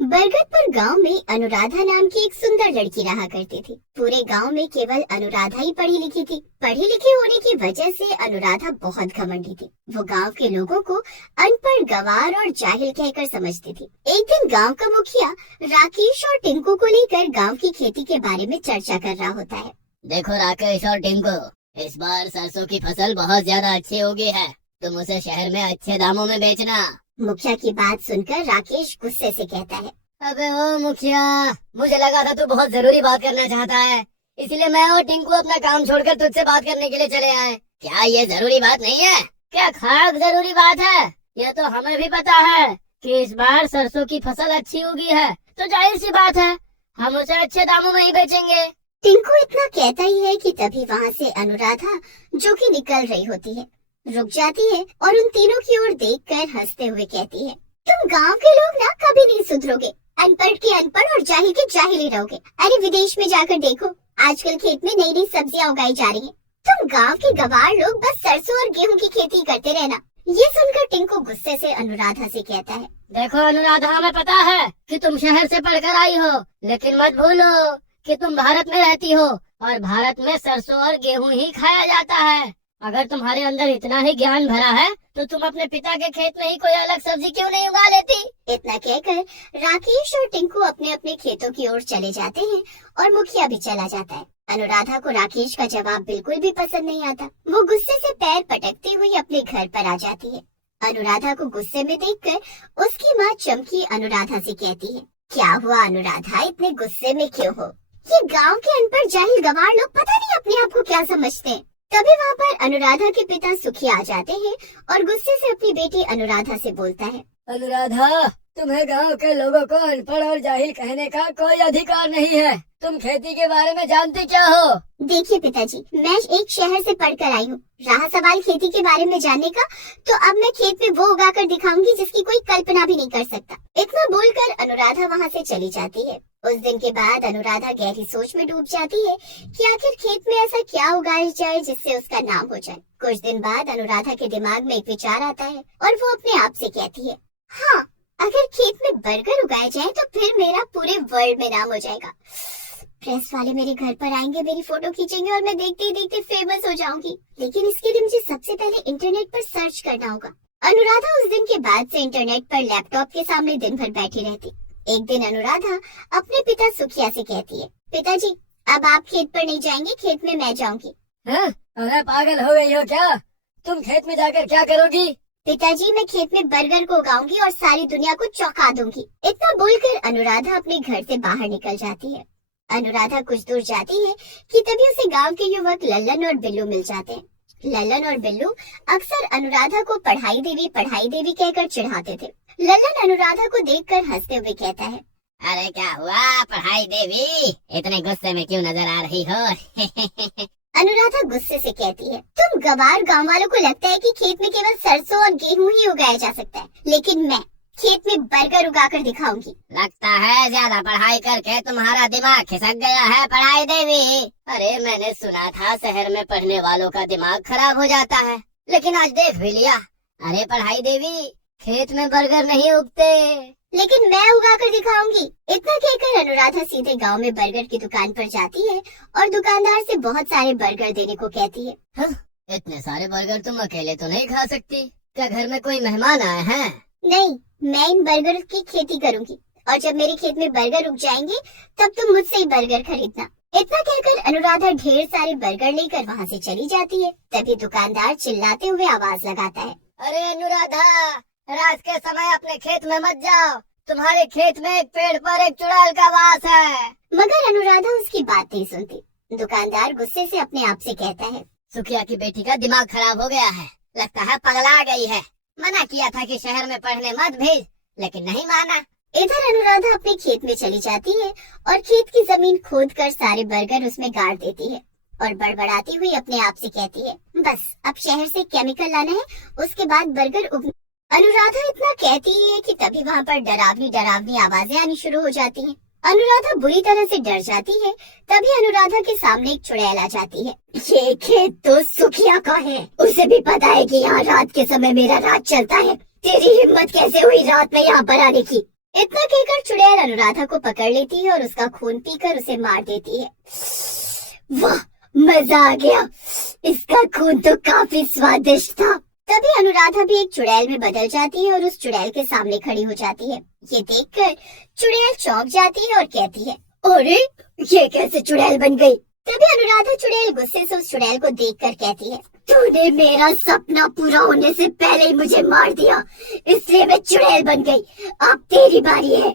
बरगदपुर गांव में अनुराधा नाम की एक सुंदर लड़की रहा करती थी। पूरे गांव में केवल अनुराधा ही पढ़ी लिखी थी। पढ़ी लिखी होने की वजह से अनुराधा बहुत घमंडी थी। वो गांव के लोगों को अनपढ़, गंवार और जाहिल कहकर समझती थी। एक दिन गांव का मुखिया राकेश और टिंकू को लेकर गांव की खेती के बारे में चर्चा कर रहा होता है। देखो राकेश और टिंकू, इस बार सरसों की फसल बहुत ज्यादा अच्छी होगी है। तुम उसे शहर में अच्छे दामों में बेचना। मुखिया की बात सुनकर राकेश गुस्से से कहता है, अबे ओ मुखिया, मुझे लगा था तू बहुत जरूरी बात करना चाहता है, इसलिए मैं और टिंकू अपना काम छोड़कर तुझसे बात करने के लिए चले आए। क्या ये जरूरी बात नहीं है? क्या खास जरूरी बात है? यह तो हमें भी पता है कि इस बार सरसों की फसल अच्छी होगी है, तो जाहिर सी बात है हम उसे अच्छे दामों में ही बेचेंगे। टिंकू इतना कहता ही है कि तभी वहाँ से अनुराधा, जो कि निकल रही होती है, रुक जाती है और उन तीनों की ओर देखकर हंसते हुए कहती है, तुम गांव के लोग ना कभी नहीं सुधरोगे। अनपढ़ के अनपढ़ और जाहिल के जाहिल ही रहोगे। अरे विदेश में जाकर देखो, आजकल खेत में नई नई सब्जियां उगाई जा रही हैं। तुम गांव के गंवार लोग बस सरसों और गेहूं की खेती करते रहना। ये सुनकर टिंकू गुस्से से अनुराधा से कहता है, देखो अनुराधा, हमें पता है कि तुम शहर से पढ़कर आई हो, लेकिन मत भूलो कि तुम भारत में रहती हो और भारत में सरसों और गेहूं ही खाया जाता है। अगर तुम्हारे अंदर इतना ही ज्ञान भरा है तो तुम अपने पिता के खेत में ही कोई अलग सब्जी क्यों नहीं उगा लेती? इतना कहकर राकेश और टिंकू अपने अपने खेतों की ओर चले जाते हैं और मुखिया भी चला जाता है। अनुराधा को राकेश का जवाब बिल्कुल भी पसंद नहीं आता। वो गुस्से से पैर पटकते हुए अपने घर पर आ जाती है। अनुराधा को गुस्से में देखकर उसकी माँ चमकी अनुराधा से कहती है, क्या हुआ अनुराधा, इतने गुस्से में क्यों हो? ये गाँव के अनपढ़ जाहिल गंवार लोग पता नहीं अपने आप को क्या समझते हैं। तभी वहाँ पर अनुराधा के पिता सुखी आ जाते हैं और गुस्से से अपनी बेटी अनुराधा से बोलता है, अनुराधा, तुम्हें गांव के लोगों को अनपढ़ और जाहिल कहने का कोई अधिकार नहीं है। तुम खेती के बारे में जानती क्या हो? देखिए पिताजी, मैं एक शहर से पढ़कर आई हूँ। रहा सवाल खेती के बारे में जानने का, तो अब मैं खेत में वो उगा कर दिखाऊंगी जिसकी कोई कल्पना भी नहीं कर सकता। इतना बोलकर अनुराधा वहाँ से चली जाती है। उस दिन के बाद अनुराधा गहरी सोच में डूब जाती है कि आखिर खेत में ऐसा क्या उगाया जाए जिससे उसका नाम हो जाए। कुछ दिन बाद अनुराधा के दिमाग में एक विचार आता है और वो अपने आप से कहती है, हाँ, अगर खेत में बर्गर उगाए जाए तो फिर मेरा पूरे वर्ल्ड में नाम हो जाएगा। प्रेस वाले मेरे घर पर आएंगे, मेरी फोटो खींचेंगे और मैं देखते ही देखते फेमस हो जाऊंगी। लेकिन इसके लिए मुझे सबसे पहले इंटरनेट पर सर्च करना होगा। अनुराधा उस दिन के बाद से इंटरनेट पर लैपटॉप के सामने दिन भर बैठी रहती। एक दिन अनुराधा अपने पिता सुखिया से कहती है, पिताजी, अब आप खेत पर नहीं जाएंगे, खेत में मैं जाऊंगी। अरे पागल हो गई हो क्या? तुम खेत में जाकर क्या करोगी? पिताजी, मैं खेत में बर्गर को उगाऊंगी और सारी दुनिया को चौंका दूंगी। इतना बोलकर अनुराधा अपने घर से बाहर निकल जाती है। अनुराधा कुछ दूर जाती है कि तभी उसे गांव के युवक लल्लन और बिल्लू मिल जाते हैं। लल्लन और बिल्लू अक्सर अनुराधा को पढ़ाई देवी कहकर चिढ़ाते थे। लल्लन अनुराधा को देखकर हंसते हुए कहता है, अरे क्या हुआ पढ़ाई देवी, इतने गुस्से में क्यों नजर आ रही हो? अनुराधा गुस्से से कहती है, तुम गंवार गांव वालों को लगता है कि खेत में केवल सरसों और गेहूं ही उगाया जा सकता है, लेकिन मैं खेत में बर्गर उगाकर दिखाऊंगी। लगता है ज्यादा पढ़ाई करके तुम्हारा दिमाग खिसक गया है पढ़ाई देवी। अरे मैंने सुना था शहर में पढ़ने वालों का दिमाग खराब हो जाता है, लेकिन आज देख भी लिया। अरे पढ़ाई देवी, खेत में बर्गर नहीं उगते, लेकिन मैं उगाकर दिखाऊंगी। इतना कहकर अनुराधा सीधे गांव में बर्गर की दुकान पर जाती है और दुकानदार से बहुत सारे बर्गर देने को कहती है। इतने सारे बर्गर तुम अकेले तो नहीं खा सकती, क्या घर में कोई मेहमान आए हैं? नहीं, मैं इन बर्गर की खेती करूंगी और जब मेरे खेत में बर्गर उग जाएंगे तब तुम मुझसे ही बर्गर खरीदना। इतना कहकर अनुराधा ढेर सारे बर्गर लेकर वहाँ से चली जाती है। तभी दुकानदार चिल्लाते हुए आवाज लगाता है, अरे अनुराधा, रात के समय अपने खेत में मत जाओ, तुम्हारे खेत में एक पेड़ पर एक चुड़ैल का वास है। मगर अनुराधा उसकी बात नहीं सुनती। दुकानदार गुस्से से अपने आप से कहता है, सुखिया की बेटी का दिमाग खराब हो गया है, लगता है पगला गई है। मना किया था कि शहर में पढ़ने मत भेज, लेकिन नहीं माना। इधर अनुराधा अपने खेत में चली जाती है और खेत की जमीन खोदकर सारे बर्गर उसमें गाड़ देती है और बड़बड़ाती हुई अपने आप से कहती है, बस अब शहर से केमिकल लाना है, उसके बाद बर्गर उग। अनुराधा इतना कहती है कि तभी वहाँ पर डरावनी आवाजें आनी शुरू हो जाती हैं। अनुराधा बुरी तरह से डर जाती है। तभी अनुराधा के सामने एक चुड़ैल आ जाती है। ये खेत तो सुखिया का है, उसे भी पता है कि यहाँ रात के समय मेरा राज चलता है। तेरी हिम्मत कैसे हुई रात में यहाँ पर आने की? इतना कहकर चुड़ैल अनुराधा को पकड़ लेती है और उसका खून पीकर उसे मार देती है। वाह, मजा आ गया, इसका खून तो काफी स्वादिष्ट था। तभी अनुराधा भी एक चुड़ैल में बदल जाती है और उस चुड़ैल के सामने खड़ी हो जाती है। ये देखकर चुड़ैल चौंक जाती है और कहती है, अरे ये कैसे चुड़ैल बन गई? तभी अनुराधा चुड़ैल गुस्से से उस चुड़ैल को देखकर कहती है, तूने मेरा सपना पूरा होने से पहले ही मुझे मार दिया, इसलिए मैं चुड़ैल बन गई। अब तेरी बारी है।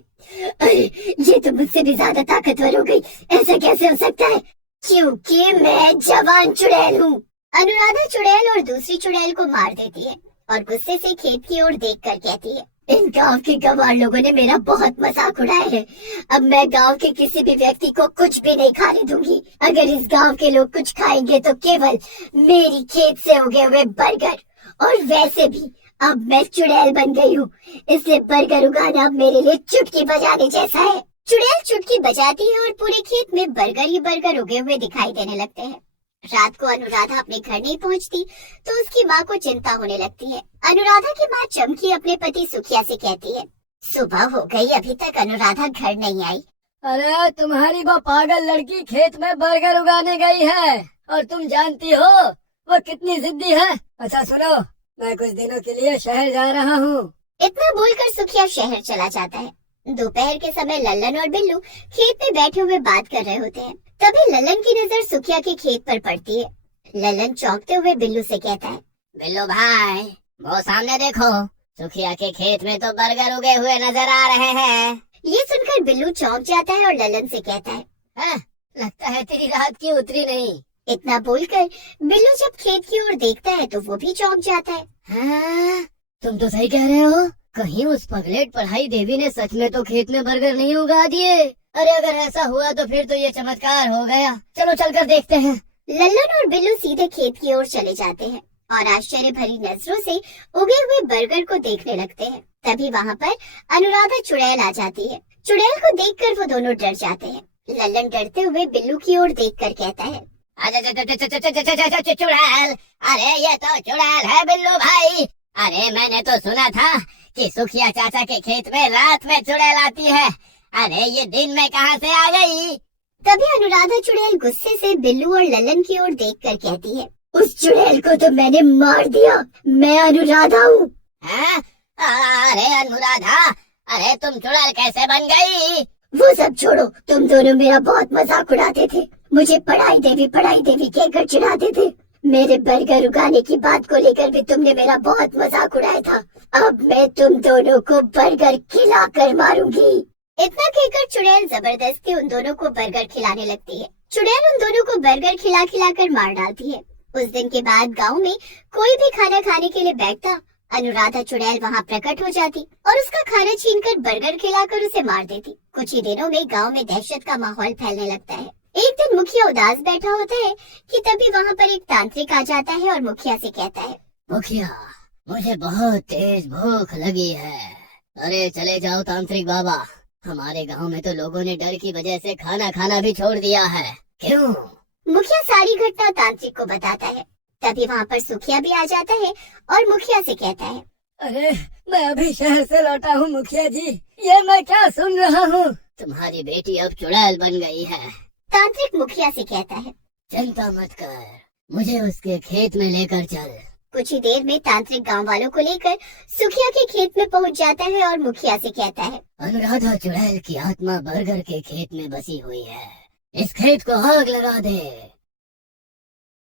अरे ये तो मुझसे भी ज्यादा ताकतवर हो गई, ऐसा कैसे हो सकता है? क्योंकि मैं जवान चुड़ैल हूँ। अनुराधा चुड़ैल और दूसरी चुड़ैल को मार देती है और गुस्से से खेत की ओर देखकर कहती है, इन गांव के गंवार लोगों ने मेरा बहुत मजाक उड़ाया है। अब मैं गांव के किसी भी व्यक्ति को कुछ भी नहीं खाने दूंगी। अगर इस गांव के लोग कुछ खाएंगे तो केवल मेरी खेत से उगे हुए बर्गर। और वैसे भी अब मैं चुड़ैल बन गई हूँ, इसलिए बर्गर उगाना अब मेरे लिए चुटकी बजाने जैसा है। चुड़ैल चुटकी बजाती है और पूरे खेत में बर्गर ही बर्गर उगे हुए दिखाई देने लगते हैं। रात को अनुराधा अपने घर नहीं पहुंचती तो उसकी माँ को चिंता होने लगती है। अनुराधा की माँ चमकी अपने पति सुखिया से कहती है, सुबह हो गई, अभी तक अनुराधा घर नहीं आई। अरे तुम्हारी वो पागल लड़की खेत में बर्गर उगाने गई है और तुम जानती हो वो कितनी जिद्दी है। अच्छा सुनो, मैं कुछ दिनों के लिए शहर जा रहा हूँ। इतना बोलकर सुखिया शहर चला जाता है। दोपहर के समय लल्लन और बिल्लू खेत में बैठे हुए बात कर रहे होते हैं। तभी लल्लन की नजर सुखिया के खेत पर पड़ती है। लल्लन चौंकते हुए बिल्लू से कहता है, बिल्लू भाई, वो सामने देखो, सुखिया के खेत में तो बर्गर उगे हुए नजर आ रहे हैं। ये सुनकर बिल्लू चौंक जाता है और लल्लन से कहता है, लगता है तेरी रात की उतरी नहीं। इतना बोलकर बिल्लू जब खेत की ओर देखता है तो वो भी चौंक जाता है। हाँ, तुम तो सही कह रहे हो, कहीं उस पगलेट पढ़ाई देवी ने सच में तो खेत में बर्गर नहीं उगा दिए। अरे अगर ऐसा हुआ तो फिर तो ये चमत्कार हो गया। चलो चलकर देखते हैं। लल्लन और बिल्लू सीधे खेत की ओर चले जाते हैं और आश्चर्य भरी नजरों से उगे हुए बर्गर को देखने लगते हैं। तभी वहाँ पर अनुराधा चुड़ैल आ जाती है। चुड़ैल को देखकर वो दोनों डर जाते हैं। लल्लन डरते हुए बिल्लू की ओर देखकर कहता है, चुड़ैल, अरे ये तो चुड़ैल है बिल्लू भाई। अरे मैंने तो सुना था कि सुखिया चाचा के खेत में रात में चुड़ैल आती है। अरे ये दिन में कहाँ से आ गई? तभी अनुराधा चुड़ैल गुस्से से बिल्लू और लल्लन की ओर देखकर कहती है, उस चुड़ैल को तो मैंने मार दिया, मैं अनुराधा हूँ। अरे अनुराधा, अरे तुम चुड़ैल कैसे बन गई? वो सब छोड़ो, तुम दोनों मेरा बहुत मजाक उड़ाते थे, मुझे पढ़ाई देवी कहकर चिढ़ाते थे। मेरे बर्गर उगाने की बात को लेकर भी तुमने मेरा बहुत मजाक उड़ाया था। अब मैं तुम दोनों को बर्गर खिलाकर मारूंगी। इतना कहकर चुड़ैल जबरदस्ती उन दोनों को बर्गर खिलाने लगती है। चुड़ैल उन दोनों को बर्गर खिला खिलाकर मार डालती है। उस दिन के बाद गांव में कोई भी खाना खाने के लिए बैठता, अनुराधा चुड़ैल वहां प्रकट हो जाती और उसका खाना छीनकर बर्गर खिलाकर उसे मार देती। कुछ ही दिनों में गांव में दहशत का माहौल फैलने लगता है। एक दिन मुखिया उदास बैठा होता है कि तभी वहाँ पर एक तांत्रिक आ जाता है और मुखिया से कहता है, मुखिया, मुझे बहुत तेज भूख लगी है। अरे चले जाओ तांत्रिक बाबा, हमारे गांव में तो लोगों ने डर की वजह से खाना खाना भी छोड़ दिया है। क्यों? मुखिया सारी घटना तांत्रिक को बताता है। तभी वहाँ पर सुखिया भी आ जाता है और मुखिया से कहता है, अरे मैं अभी शहर से लौटा हूँ मुखिया जी, ये मैं क्या सुन रहा हूँ? तुम्हारी बेटी अब चुड़ैल बन गई है। तांत्रिक मुखिया से कहता है, चिंता मत कर, मुझे उसके खेत में लेकर चल। कुछ ही देर में तांत्रिक गांव वालों को लेकर सुखिया के खेत में पहुंच जाता है और मुखिया से कहता है, अनुराधा चुड़ैल की आत्मा बर्गर के खेत में बसी हुई है, इस खेत को आग लगा दे।